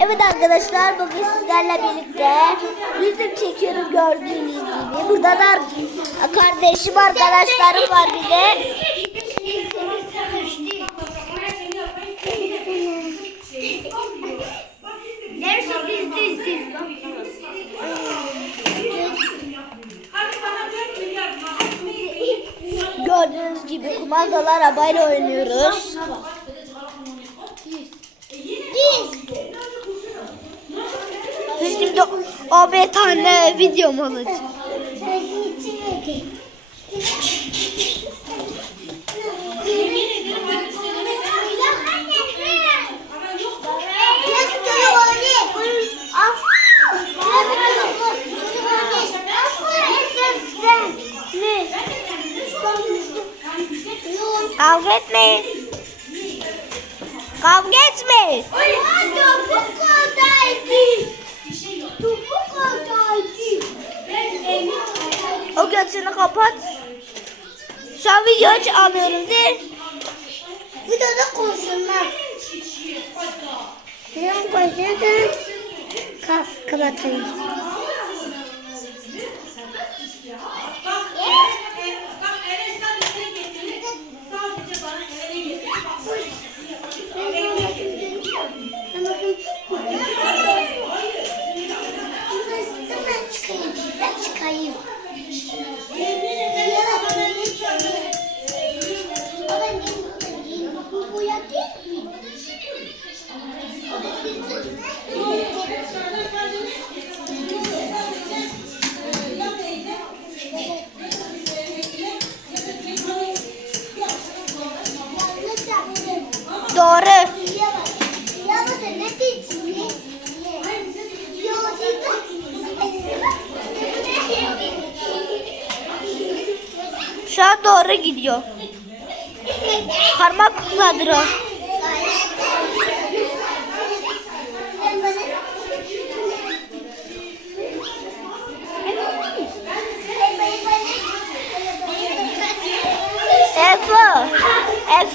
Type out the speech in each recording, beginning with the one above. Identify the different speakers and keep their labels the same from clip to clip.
Speaker 1: Evet arkadaşlar bugün sizlerle birlikte resim çekiyorum gördüğünüz gibi. Burada da kardeşim arkadaşlarım var bir de. Gördüğünüz gibi kumandalı arabayla oynuyoruz. Ve şimdi o bir tane videom olacak. Kavga etmeyin. Kavga etmeyin. O götünü kapat. Şu an video aç alıyorum değil.
Speaker 2: Videoda konuşulmaz. Benim konuşuyorsan kap kapatayım.
Speaker 1: Doğru. Şu an doğru gidiyor. Parmak kukladır o.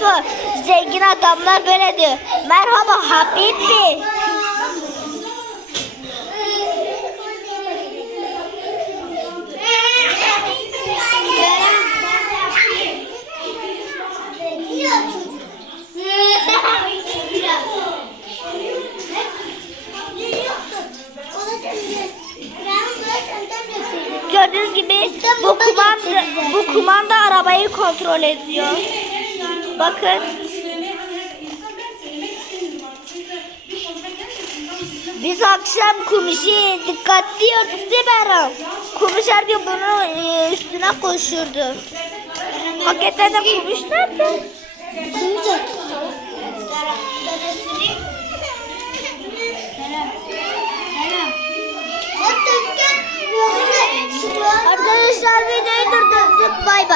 Speaker 1: Efe, zengin adamlar böyle diyor. Merhaba Habibi. Gördüğünüz gibi bu kumanda, bu kumanda arabayı kontrol ediyor. Bakın. Biz akşam kumuşu dikkatli yiyorduk değil mi Erhan? Kumuş her gün bunu e, üstüne koşurdu. Hakikaten de kumuş nerede? Arkadaşlar videoyu durdurduk. Bay bay.